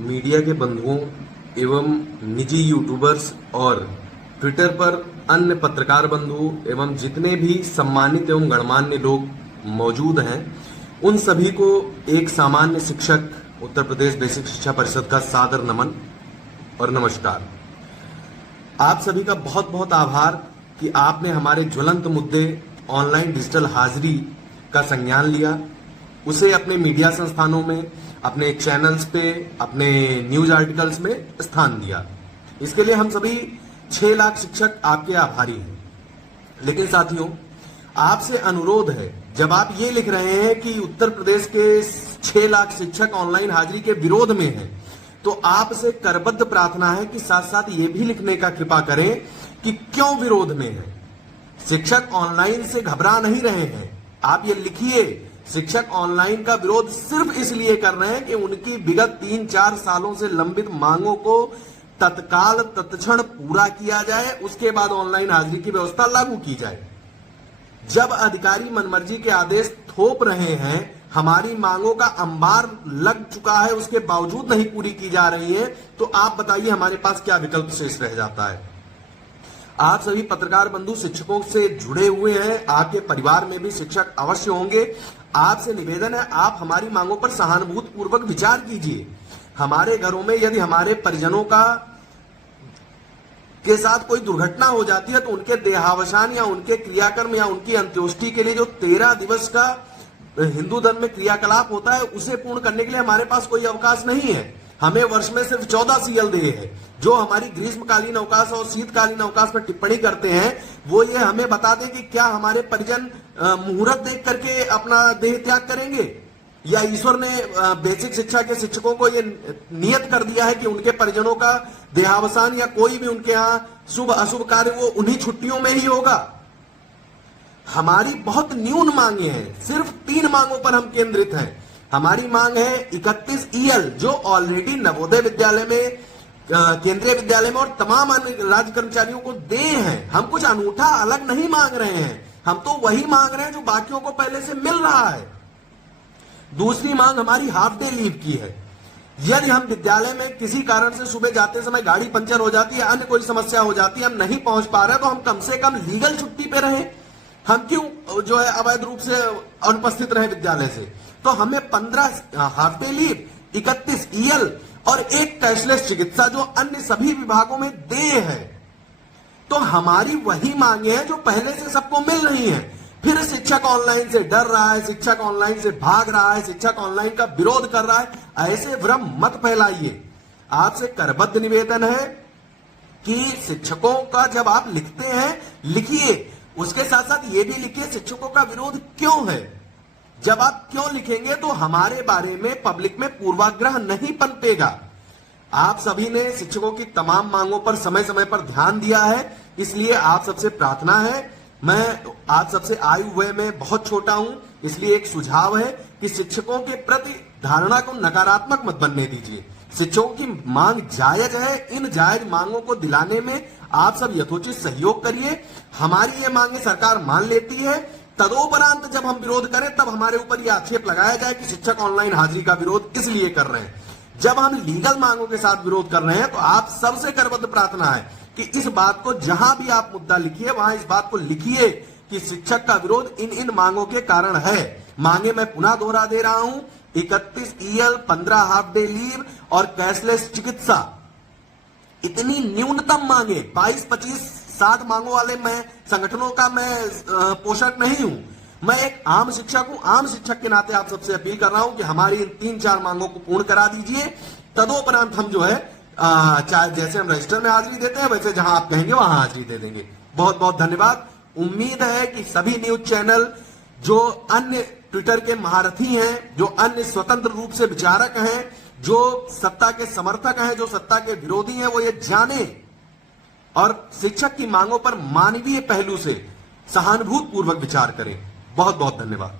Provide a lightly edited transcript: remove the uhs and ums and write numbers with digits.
Media के बंधुओं एवं निजी यूट्यूबर्स और ट्विटर पर अन्य पत्रकार बंधु एवं जितने भी सम्मानित एवं गणमान्य लोग मौजूद हैं, उन सभी को एक सामान्य शिक्षक उत्तर प्रदेश बेसिक शिक्षा परिषद का सादर नमन और नमस्कार। आप सभी का बहुत बहुत आभार कि आपने हमारे ज्वलंत मुद्दे ऑनलाइन डिजिटल हाजिरी का संज्ञान लिया, उसे अपने मीडिया संस्थानों में, अपने चैनल्स पे, अपने न्यूज आर्टिकल्स में स्थान दिया। इसके लिए हम सभी 6 लाख शिक्षक आपके आभारी हैं। लेकिन साथियों, आपसे अनुरोध है, जब आप ये लिख रहे हैं कि उत्तर प्रदेश के 6 लाख शिक्षक ऑनलाइन हाजिरी के विरोध में हैं, तो आपसे करबद्ध प्रार्थना है कि साथ साथ ये भी लिखने का कृपा करें कि क्यों विरोध में है। शिक्षक ऑनलाइन से घबरा नहीं रहे हैं, आप ये लिखिए, शिक्षक ऑनलाइन का विरोध सिर्फ इसलिए कर रहे हैं कि उनकी विगत 3-4 सालों से लंबित मांगों को तत्काल तत्क्षण पूरा किया जाए, उसके बाद ऑनलाइन हाजिरी की व्यवस्था लागू की जाए। जब अधिकारी मनमर्जी के आदेश थोप रहे हैं, हमारी मांगों का अंबार लग चुका है, उसके बावजूद नहीं पूरी की जा रही है, तो आप बताइए हमारे पास क्या विकल्प शेष रह जाता है। आप सभी पत्रकार बंधु शिक्षकों से जुड़े हुए हैं, आपके परिवार में भी शिक्षक अवश्य होंगे। आपसे निवेदन है, आप हमारी मांगों पर सहानुभूति पूर्वक विचार कीजिए। हमारे घरों में यदि हमारे परिजनों के साथ कोई दुर्घटना हो जाती है, तो उनके देहावसान या उनके क्रियाकर्म या उनकी अंत्येष्टि के लिए जो 13 दिवस का हिंदू धर्म में क्रियाकलाप होता है, उसे पूर्ण करने के लिए हमारे पास कोई अवकाश नहीं है। हमें वर्ष में सिर्फ 14 सीएल डे है। जो हमारी ग्रीष्मकालीन अवकाश और शीतकालीन अवकाश पर टिप्पणी करते हैं, वो ये हमें बता दें कि क्या हमारे परिजन मुहूर्त देख करके अपना देह त्याग करेंगे, या ईश्वर ने बेसिक शिक्षा के शिक्षकों को ये नियत कर दिया है कि उनके परिजनों का देहावसान या कोई भी उनके यहाँ शुभ अशुभ कार्य वो उन्हीं छुट्टियों में ही होगा। हमारी बहुत न्यून मांगे हैं, सिर्फ 3 मांगों पर हम केंद्रित हैं। हमारी मांग है 31 ईएल, जो ऑलरेडी नवोदय विद्यालय में, केंद्रीय विद्यालय में और तमाम अन्य राज्य कर्मचारियों को दे हैं। हम कुछ अनूठा अलग नहीं मांग रहे हैं, हम तो वही मांग रहे हैं जो बाकियों को पहले से मिल रहा है। दूसरी मांग हमारी हाफ डे लीव की है। यदि हम विद्यालय में किसी कारण से सुबह जाते समय गाड़ी पंचर हो जाती है, अन्य कोई समस्या हो जाती है, हम नहीं पहुंच पा रहे, तो हम कम से कम लीगल छुट्टी पे रहें। हम क्यों जो है अवैध रूप से अनुपस्थित रहे विद्यालय से। तो हमें 15 हाफ डे लीव, 31 ईएल और 1 कैशलेस चिकित्सा, जो अन्य सभी विभागों में देय है। तो हमारी वही मांगे हैं जो पहले से सबको मिल रही हैं। फिर शिक्षक ऑनलाइन से डर रहा है, शिक्षक ऑनलाइन से भाग रहा है, शिक्षक ऑनलाइन का विरोध कर रहा है, ऐसे भ्रम मत फैलाइए। आपसे करबद्ध निवेदन है कि शिक्षकों का जब आप लिखते हैं, लिखिए, उसके साथ साथ ये भी लिखिए शिक्षकों का विरोध क्यों है। जब आप क्यों लिखेंगे तो हमारे बारे में पब्लिक में पूर्वाग्रह नहीं पनपेगा। आप सभी ने शिक्षकों की तमाम मांगों पर समय समय पर ध्यान दिया है, इसलिए आप सबसे प्रार्थना है, मैं आप सबसे आयु व्यय में बहुत छोटा हूं, इसलिए एक सुझाव है कि शिक्षकों के प्रति धारणा को नकारात्मक मत बनने दीजिए। शिक्षकों की मांग जायज है, इन जायज मांगों को दिलाने में आप सब यथोचित सहयोग करिए। हमारी ये मांगे सरकार मान लेती है, तदोपरांत जब हम विरोध करें तब हमारे ऊपर यह आक्षेप लगाया जाए कि शिक्षक ऑनलाइन हाजिरी का विरोध इसलिए कर रहे हैं। जब हम लीगल मांगों के साथ विरोध कर रहे हैं, तो आप सबसे करबद्ध प्रार्थना है कि इस बात को, जहां भी आप मुद्दा लिखिए, वहां इस बात को लिखिए कि शिक्षक का विरोध इन मांगों के कारण है। मांगे मैं पुनः दोहरा दे रहा हूं, 31 ईएल, 15 हाफ डे लीव और कैशलेस चिकित्सा। इतनी न्यूनतम मांगे, 22, 25, 60 मांगों वाले मैं संगठनों का मैं पोषक नहीं हूं। मैं एक आम शिक्षक हूं। आम शिक्षक के नाते आप सबसे अपील कर रहा हूं कि हमारी इन 3-4 मांगों को पूर्ण करा दीजिए। तदोपरांत हम जो है चाहे जैसे हम रजिस्टर में हाजिरी देते हैं, वैसे जहां आप कहेंगे वहां हाजिरी दे देंगे। बहुत बहुत धन्यवाद। उम्मीद है कि सभी न्यूज चैनल, जो अन्य ट्विटर के महारथी हैं, जो अन्य स्वतंत्र रूप से विचारक हैं, जो सत्ता के समर्थक हैं, जो सत्ता के विरोधी हैं, वो ये जाने और शिक्षक की मांगों पर मानवीय पहलू से सहानुभूति पूर्वक विचार करें। बहुत बहुत धन्यवाद।